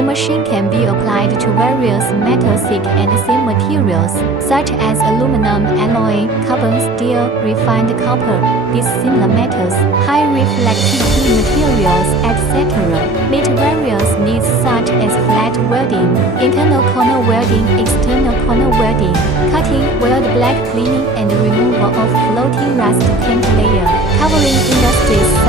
The machine can be applied to various metal thick and thin materials, such as aluminum alloy, carbon steel, refined copper, dissimilar metals, high reflectivity materials, etc. Meet various needs such as flat welding, internal corner welding, external corner welding, cutting, weld black cleaning and removal of floating rust paint layer, covering industries